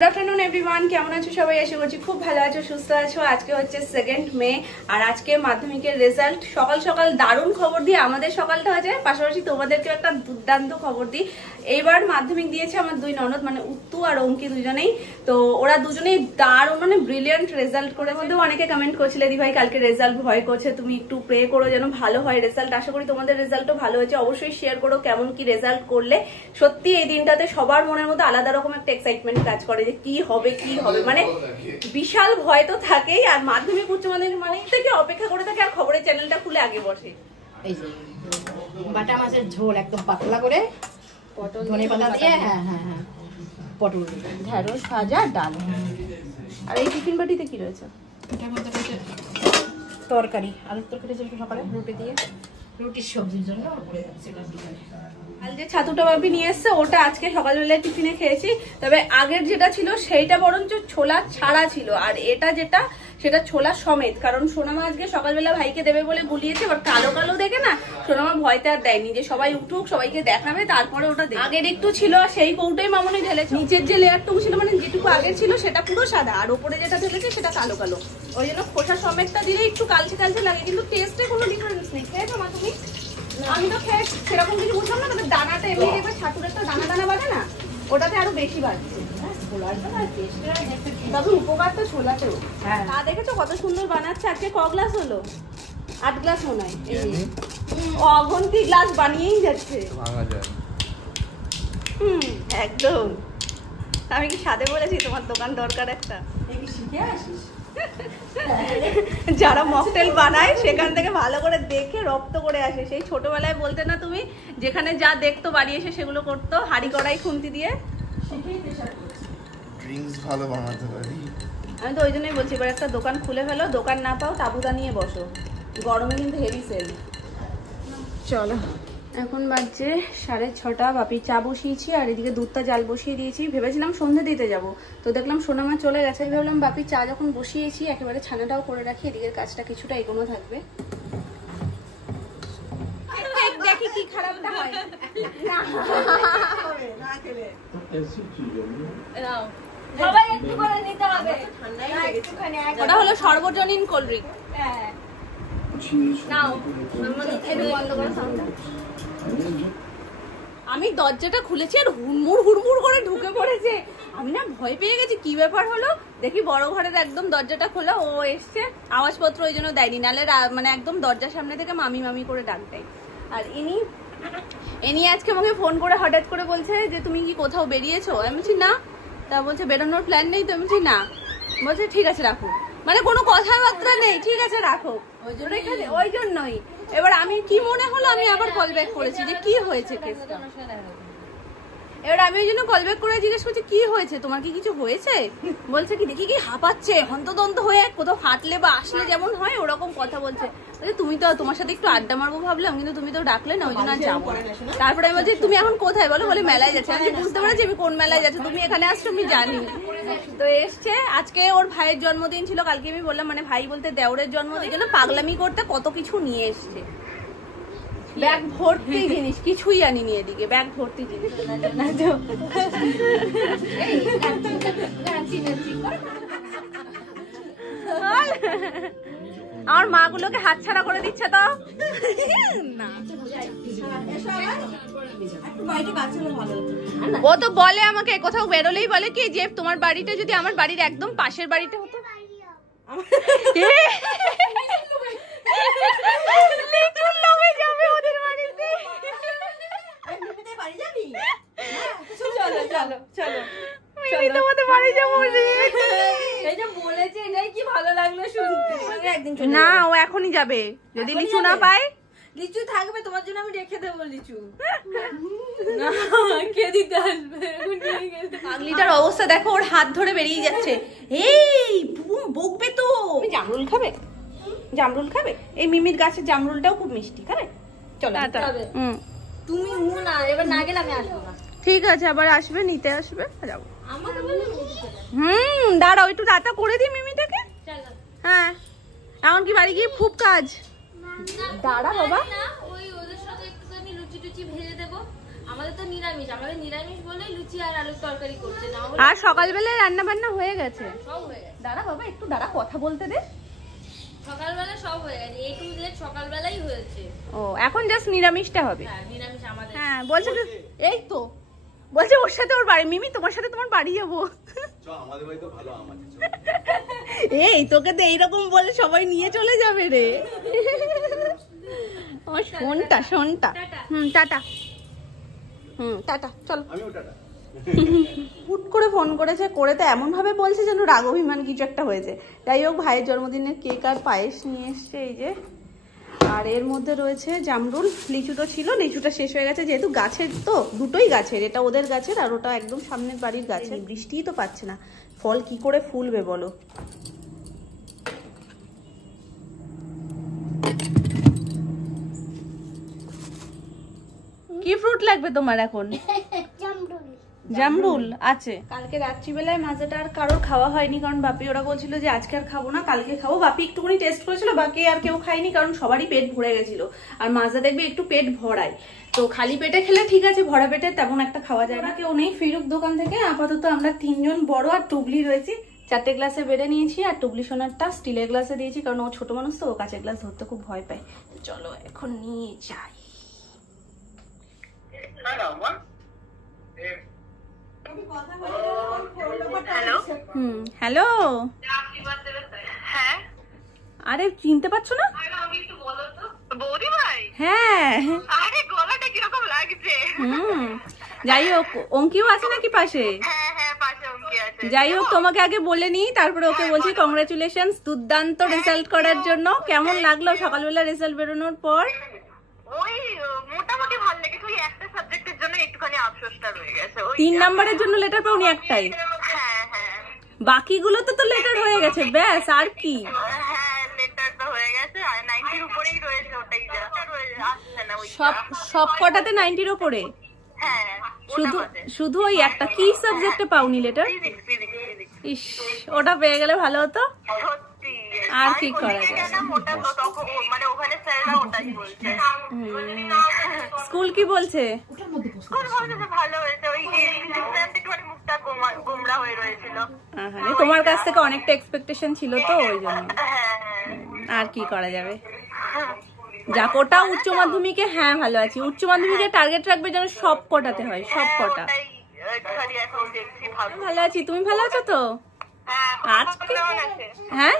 Good afternoon everyone কেমন আছো সবাই আশা করছি খুব ভালো আছো সুস্থ আছো আজকে হচ্ছে 2nd মে আর আজকে মাধ্যমিকের রেজাল্ট সকাল সকাল দারুণ খবর দিয়ে আমাদের সকালটা হয়ে যায় পাশাপাশি তোমাদেরকে একটা দুর্দান্ত খবর দিই এইবার মাধ্যমিক দিয়েছে আমার দুই ননদ মানে উত্তু আর অঙ্কি দুজনেই তো ওরা দুজনেই দারুণ মানে ব্রিলিয়ান্ট রেজাল্ট করে মধ্যে অনেকে কমেন্ট করছিলে দি ভাই কালকে রেজাল্ট ভয় করছে তুমি একটু প্রে করো যেন ভালো হয় রেজাল্ট আশা করি তোমাদের রেজাল্টও ভালো হয়েছে অবশ্যই শেয়ার করো কেমন কি রেজাল্ট করলে সত্যি এই দিনটাতে সবার মনের মধ্যে আলাদা রকম একটা এক্সাইটমেন্ট কাজ করে যে কি হবে মানে বিশাল ভয় তো থাকেই আর মাধ্যমিক উচ্চ মাধ্যমিক মানে থেকে অপেক্ষা করে থাকে আর খবরের চ্যানেলটা খুলে আগে বসে এই যে বাটা মাছের ঝোল একদম পাতলা করে পটল ধনে পাতা দিয়ে হ্যাঁ হ্যাঁ হ্যাঁ পটল ঢেঁড়স ভাজা ডাল আর এই টিফিন বাটিতে কি রয়েছে এটার মধ্যে রয়েছে তরকারি আলুর তরকারি ছিল সকালে রুটি দিয়ে রুটির সবজির জন্য করে রাখছিলাম বিকালে কাল যে ছাতুটা বাপি নিয়ে এসছে ওটা আজকে সকালবেলায় টিফিনে খেয়েছি তবে আগের যেটা ছিল সেইটা বরঞ্চ ছোলা ছাড়া ছিল আর এটা যেটা সেটা ছোলা সমেত কারণ সোনামা আজকে সকালবেলা ভাইকে দেবে বলে গুলিয়েছে এবার কালো কালো দেখে না সোনামা ভয়তে আর দেয়নি যে সবাই উঠুক সবাইকে দেখাবে তারপরে ওটা আগের একটু ছিল আর সেই কৌটাই মামনি ঢেলেছে নিচের যে লেয়ারটুকু ছিল মানে যেটুকু আগের ছিল সেটা পুরো সাদা আর ওপরে যেটা ঢেলেছে সেটা কালো কালো ওই জন্য খোসা সমেতটা দিলে একটু কালচে কালচে লাগে কিন্তু টেস্টে কোনো ডিফারেন্স নেই খেয়েছো মা তুমি আমি তো খেয়ে সেরকম কিছু বুঝলাম না তবে দানাটা এমনি দেখবে ছাতুর একটা দানা দানা বাড়ে না ওটাতে আরো বেশি বাড়ছে তবে উপকার তো ছোলাতেও হ্যাঁ তা দেখেছো কত সুন্দর বানাচ্ছে আজকে ক গ্লাস হলো 8 গ্লাস মনে হয় অগন্তি গ্লাস বানিয়েই যাচ্ছে একদম আমি কি সাথে বলেছি তোমার দোকান দরকার একটা শিখে আসিস যারা মকটেল বানায় সেখান থেকে ভালো করে দেখে রপ্ত করে আসে সেই ছোটবেলায় বলতে না তুমি যেখানে যা দেখতো বাড়ি এসে সেগুলো করতো হাড়ি কড়াই খুন্তি দিয়ে ড্রিঙ্কস ভালো বানাতে পারি আমি তো ওই জন্যই বলছি এবার একটা দোকান খুলে ফেলো দোকান না পাও তাবুদা নিয়ে বসো গরমে কিন্তু হেভি সেল চলো এখন বাজছে 6:30 বাপি চা বসিয়েছি আর এদিকে দুধটা জাল বসিয়ে দিয়েছি ভেবেছিলাম সন্ধে দিতে যাব তো দেখলাম সোনামা চলে গেছে ভাবলাম বাপি চা যখন বসিয়েছি একেবারে ছানাটাও করে রাখি এদিকের কাজটা কিছুটা এগোনো থাকবে দেখি কি খারাপটা হয় না খেলে সবাই একটু করে নিতে হবে ওটা হলো সর্বজনীন কোল্ড ড্রিঙ্ক নাও বন্ধ করে সাউন্ডটা আমি দরজাটা খুলেছি আর হুড়মুড় করে ঢুকে পড়েছে আমি না ভয় পেয়ে গেছি কি ব্যাপার হলো দেখি বড় ঘরের একদম দরজাটা খোলা ও এসছে আওয়াজপত্র ওই জন্য দেয়নি নাহলে মানে একদম দরজার সামনে থেকে মামি মামি করে ডাক দেয় আর ইনি আজকে আমাকে ফোন করে হঠাৎ করে বলছে যে তুমি কি কোথাও বেরিয়েছো আমি বলছি না তা বলছে বেরোনোর প্ল্যান নেই তো আমি বলছি না বলছে ঠিক আছে রাখো মানে কোনো কথাবার্তা নেই ঠিক আছে রাখো ওই জন্যই এবার আমি কি মনে হলো আমি আবার কল ব্যাক করেছি যে কি হয়েছে কেসটা এবার আমি ওই জন্য কল ব্যাক করে জিজ্ঞেস করছি কি হয়েছে তোমার কি কিছু হয়েছে বলছে কি দেখি কি হাঁপাচ্ছে হন্তদন্ত হয়ে কোথাও হাঁটলে বা আসলে যেমন হয় ওরকম কথা বলছে তুমি তো তোমার সাথে একটু আড্ডা মারবো ভাবলাম কিন্তু তুমি তো ডাকলে না ওই জন্য আর যাবো তারপরে আমি বলছি তুমি এখন কোথায় বলো বলে মেলায় যাচ্ছে আমি বুঝতে পারছি আমি কোন মেলায় যাচ্ছি তুমি এখানে আসছো আমি জানি তো এসছে আজকে ওর ভাইয়ের জন্মদিন ছিল কালকে আমি বললাম মানে ভাই বলতে দেওরের জন্মদিন জন্য পাগলামি করতে কত কিছু নিয়ে এসছে ব্যাগ ভর্তি জিনিস কিছুই আনিনি এদিকে ব্যাগ ভর্তি জিনিস আমার মা গুলোকে হাতছাড়া করে দিচ্ছে তো না ও তো বলে আমাকে কোথাও বেরোলেই বলে কি যে তোমার বাড়িটা যদি আমার বাড়ির একদম পাশের বাড়িটা হতো না ও এখনই যাবে যদি লিচু না পায় লিচু থাকবে তোমার জন্য আমি রেখে দেবো লিচু কে দিতে আসবে পাগলিটার অবস্থা দেখো ওর হাত ধরে বেরিয়ে যাচ্ছে এই বকবে তো জামরুল খাবে জামরুল খাবে এই মিমির গাছের জামরুলটাও খুব মিষ্টি খাবে চলো তুমি না এবার না গেলে আমি আসবো না ঠিক আছে আবার আসবে নিতে আসবে যাবো দাঁড়াও একটু রাতা করে দিই মিমিটাকে হ্যাঁ এখন কি বাড়ি গিয়ে খুব কাজ দাঁড়া বাবা ওই ওদের সাথে একটুখানি লুচি টুচি ভেজে দেবো আমাদের আমাদের তো নিরামিষ, আমাদের নিরামিষ বলে লুচি আর আলুর তরকারি করছে না। আর সকালবেলায় রান্না বান্না হয়ে গেছে? সব হয়ে গেছে। দাঁড়া বাবা, একটু দাঁড়া, কথা বলতে দে। সকালবেলা সব হয়ে গেছে, A to Z সকালবেলাই হয়েছে। ও, এখন জাস্ট নিরামিষটা হবে। হ্যাঁ, নিরামিষ আমাদের। হ্যাঁ, বলছে এই তো বলছে ওর সাথে ওর বাড়ি, মিমি তোমার সাথে তোমার বাড়ি যাবো। আমাদের বাড়ি তো ভালো আম আছে। এই তোকে তো এইরকম বলে সবাই নিয়ে চলে যাবে রে। আমার শোনটা শোনটা। টাটা। টাটা, চলো। আমিও টাটা। হুট করে ফোন করেছে, করে তো এমন ভাবে বলছে যেন রাগ অভিমান কিছু একটা হয়েছে। যাই হোক, ভাইয়ের জন্মদিনের কেক আর পায়েস নিয়ে এসছে এই যে। আর এর মধ্যে রয়েছে জামরুল, লিচু তো ছিল, লিচুটা শেষ হয়ে গেছে যেহেতু গাছের, তো দুটোই গাছের, এটা ওদের গাছের আর ওটা একদম সামনের বাড়ির গাছের। বৃষ্টিই তো পাচ্ছে না, ফল কি করে ফুলবে বলো। কি ফ্রুট লাগবে তোমার এখন? জামরুল আছে। কালকে রাত্রিবেলায় মাজাটা আর কারোর খাওয়া হয়নি, কারণ বাপি ওরা বলছিল যে আজকে আর খাবো না, কালকে খাবো। বাপি একটুখানি টেস্ট করেছিল, বাকি আর কেউ খায়নি, কারণ সবারই পেট ভরে গেছিল। আর মাজা দেখবে একটু পেট ভরায়, তো খালি পেটে খেলে ঠিক আছে, ভরা পেটে তেমন একটা খাওয়া যায় না। কেউ নেই ফিরুক দোকান থেকে, আপাতত আমরা 3 জন বড় আর টুবলি রয়েছি। 4টে গ্লাসে বেড়ে নিয়েছি, আর টুবলি সোনারটা স্টিলের গ্লাসে দিয়েছি, কারণ ও ছোট মানুষ তো, ও কাঁচের গ্লাস ধরতে খুব ভয় পায়। চলো এখন নিয়ে যাই। হ্যালো। হ্যাঁ, আরে চিনতে পারছো না? বৌদি ভাই। হ্যাঁ। আরে গলাটা কিরকম লাগছে। যাই হোক, অঙ্কিও আছে নাকি পাশে? হ্যাঁ হ্যাঁ, পাশে অঙ্কি আছে। যাই হোক, তোমাকে আগে বলে নিই, তারপরে ওকে বলছি কংগ্রাচুলেশনস দুর্দান্ত রেজাল্ট করার জন্য। কেমন লাগলো সকালবেলা রেজাল্ট বেরোনোর পর? ওই মোটামুটি ভালো লেগেছে, ওই একটা সাবজেক্টের জন্য একটুখানি আফসোসটা রয়ে গেছে। 3 নম্বরের জন্য লেটার পাওনি একটাই? হ্যাঁ হ্যাঁ। বাকিগুলো তো লেটার হয়ে গেছে, ব্যাস আর কি। হ্যাঁ, লেটার তো হয়ে গেছে, আর 90 উপরেই রয়েছে, ওটাই যা আসছে না ওই সব কটাতে 90-র উপরে? হ্যাঁ, শুধু ওই একটা কি সাবজেক্টে পাওনি লেটার? ইস, ওটা পেয়ে গেলে ভালো হতো। সত্যি। আর কি করা যায়। ওটা তো তখন মানে ওখানে স্যাররা ওটাই বলছে। স্কুল কি বলছে? স্কুল বলছে ভালো হয়েছে, ওই একটুখানি মুখটা গোমরা হয়ে রয়েছিল। তোমার কাছ থেকে অনেকটা এক্সপেকটেশন ছিল তো, ওই জন্য। হ্যাঁ। আর কি করা যাবে। যাক, ওটা উচ্চ মাধ্যমিকে হ্যাঁ ভালো আছি। উচ্চ মাধ্যমিকে টার্গেট রাখবে যেন সব কটাতে হয়, সব কটা। ভালো আছি, তুমি ভালো আছো তো? আজকে হ্যাঁ,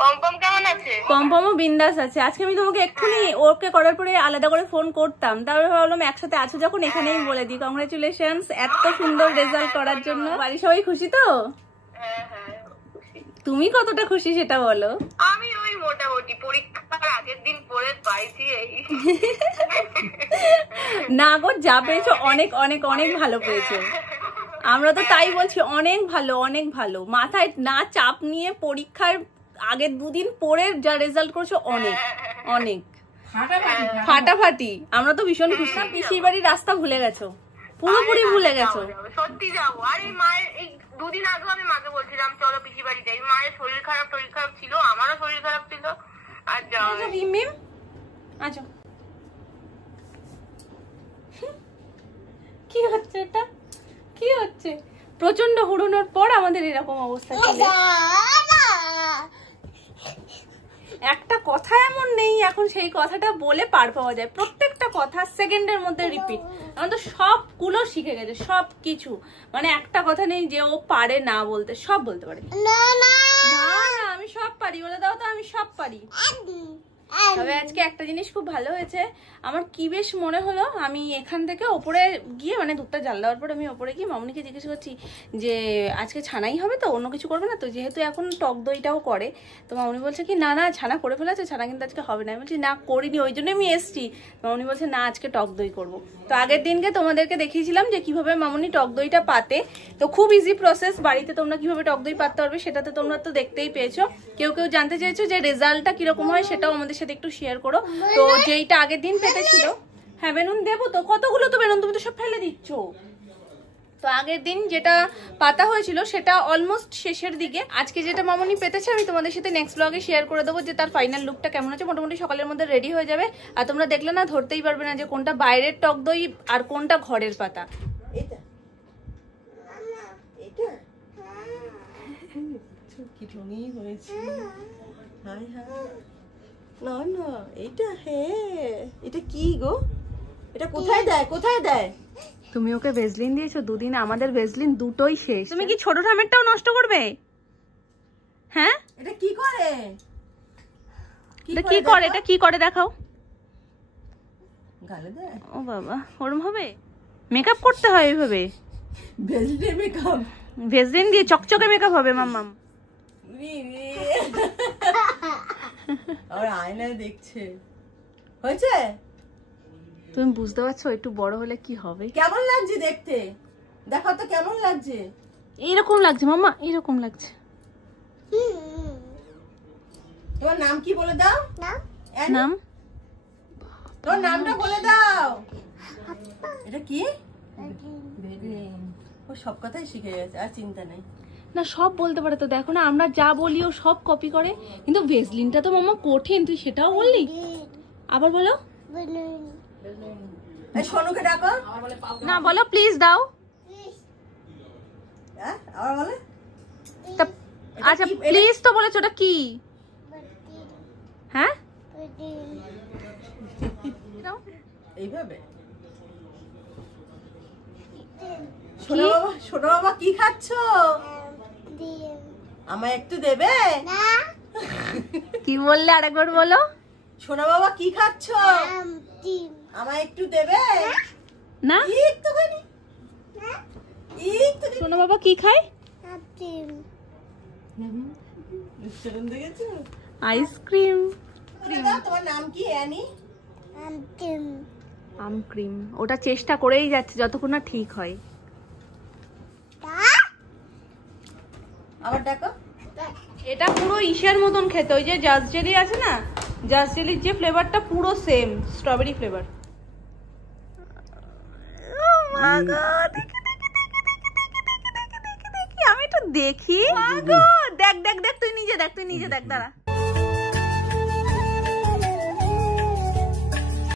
পম্পম কেমন আছে? পম্পমও বিন্দাস আছে। আজকে আমি তোমাকে এক্ষুনি ওকে করার পরে আলাদা করে ফোন করতাম, তারপরে ভাবলাম একসাথে আছো যখন এখানেই বলে দিই কংগ্রাচুলেশনস এত সুন্দর রেজাল্ট করার জন্য। বাড়ির সবাই খুশি তো? তুমি কতটা খুশি সেটা বলো। আমি ওই মোটামুটি পরীক্ষার আগের দিন পড়ে পাইছি এই। না গো, যা পেয়েছো অনেক অনেক অনেক ভালো পেয়েছো। আমরা তো তাই বলছি, অনেক ভালো অনেক ভালো। মাথায় না চাপ নিয়ে পরীক্ষার আগের 2 দিন পরে যা রেজাল্ট করছো অনেক অনেক ফাটাফাটি। আমরা তো ভীষণ খুশি। পিসির বাড়ির রাস্তা ভুলে গেছো, পুরোপুরি ভুলে গেছো। সত্যি যাবো। আর এই মায়ের এই 2 দিন আগে আমি মাকে বলছিলাম চলো পিসি বাড়ি যাই। মায়ের শরীর খারাপ ছিল, আমারও শরীর খারাপ ছিল। আর যাও মিম, আচ্ছা কি হচ্ছে এটা? কি হচ্ছে? প্রচন্ড হুড়োনোর পর আমাদের এরকম অবস্থা ছিল। একটা কথা এমন নেই এখন সেই কথাটা বলে পার পাওয়া যায়। প্রত্যেকটা কথা সেকেন্ডের মধ্যে রিপিট। আমার তো সবগুলো শিখে গেছে, সব কিছু। মানে একটা কথা নেই যে ও পারে না বলতে, সব বলতে পারে। না না আমি সব পারি, বলে দাও তো আমি সব পারি। তবে আজকে একটা জিনিস খুব ভালো হয়েছে, আমার কি বেশ মনে হলো, আমি এখান থেকে ওপরে গিয়ে মানে দুধটা জাল দেওয়ার পর আমি ওপরে গিয়ে মামনিকে জিজ্ঞেস করছি যে আজকে ছানাই হবে তো, অন্য কিছু করবে না তো, যেহেতু এখন টক দইটাও করে। তো মামনি বলছে কি না না ছানা করে ফেলেছে, ছানা কিন্তু আজকে হবে না। আমি বলছি না করিনি, ওই জন্য আমি এসছি। মামনি বলছে না আজকে টক দই করবো। তো আগের দিনকে তোমাদেরকে দেখিয়েছিলাম যে কিভাবে মামনি টক দইটা পাতে। তো খুব ইজি প্রসেস, বাড়িতে তোমরা কিভাবে টক দই পাততে পারবে সেটাতে তোমরা তো দেখতেই পেয়েছো। কেউ কেউ জানতে চেয়েছো যে রেজাল্টটা কিরকম হয়, সেটাও আমাদের সাথে একটু শেয়ার করো। তো যেইটা আগের দিন পেতেছিল, হ্যাঁ বেলুন দেবো তো, কতগুলো তো বেলুন, তুমি তো সব ফেলে দিচ্ছ। তো আগের দিন যেটা পাতা হয়েছিল সেটা অলমোস্ট শেষের দিকে। আজকে যেটা মামনি পেতেছে আমি তোমাদের সাথে নেক্সট ব্লগে শেয়ার করে দেবো যে তার ফাইনাল লুকটা কেমন আছে। মোটামুটি সকালের মধ্যে রেডি হয়ে যাবে, আর তোমরা দেখলে না ধরতেই পারবে না যে কোনটা বাইরের টক দই আর কোনটা ঘরের পাতা। এটা এটা কি রঙই হয়েছে, হাই হাই। না না এটা, হ্যাঁ এটা কি গো, এটা কোথায় দেয়, কোথায় দেয়? তুমি ওকে ভেজলিন দিয়েছো দুদিন, আমাদের ভেজলিন দুটোই শেষ। তুমি কি ছোট ঠামেরটাও নষ্ট করবে? হ্যাঁ এটা কি করে, এটা কি করে, এটা কি করে দেখাও। গালে দেয়? ও বাবা, ওরম হবে? মেকআপ করতে হয় এইভাবে? ভেজলিন মেকআপ, ভেজলিন দিয়ে চকচকে মেকআপ হবে মাম্মাম। আর আয়নায় দেখছে, হয়েছে? তুমি বুঝতে পারছো একটু বড় হলে কি হবে? কেমন লাগছে দেখতে, দেখো তো কেমন লাগছে। এইরকম লাগছে মাম্মা, এইরকম লাগছে। তোমার নাম কি বলে দাও? নাম? তোমার নামটা বলে দাও। এটা কি? ও সব কথাই শিখে গেছে, আর চিন্তা নেই। না সব বলতে পারে তো, দেখো না আমরা যা বলি ও সব কপি করে। কিন্তু ভেজলিনটা তো মাম্মা কঠিন, তুই সেটাও বললি। আবার বলো। এই সোনুকে ডাকো। না বলো প্লিজ দাও। হ্যাঁ আবার বলে। আচ্ছা প্লিজ তো বলেছো, ওটা কি? হ্যাঁ এইভাবে। সোনা বাবা, সোনা বাবা কি খাচ্ছো? আমায় একটু দেবে? কি বললে আরেকবার বলো। সোনা বাবা কি খাচ্ছো? আমায় একটু দেবে? না একটুখানি, একটুখানি। সোনা বাবা কি খায়? দেখেছো? আইসক্রিম। তোমার নাম কি? অ্যানি? আম ক্রিম। ওটা চেষ্টা করেই যাচ্ছে যতক্ষণ না ঠিক হয়। আবার ডাকো। এটা পুরো ইসের মতন খেতে, ওই যে জাস্ট জেলি আছে না, জাস্ট জেলির যে ফ্লেভারটা পুরো সেম স্ট্রবেরি ফ্লেভার। আমি একটু দেখি। দেখ দেখ দেখ, তুই নিজে দেখ, তুই নিজে দেখ, দাঁড়া।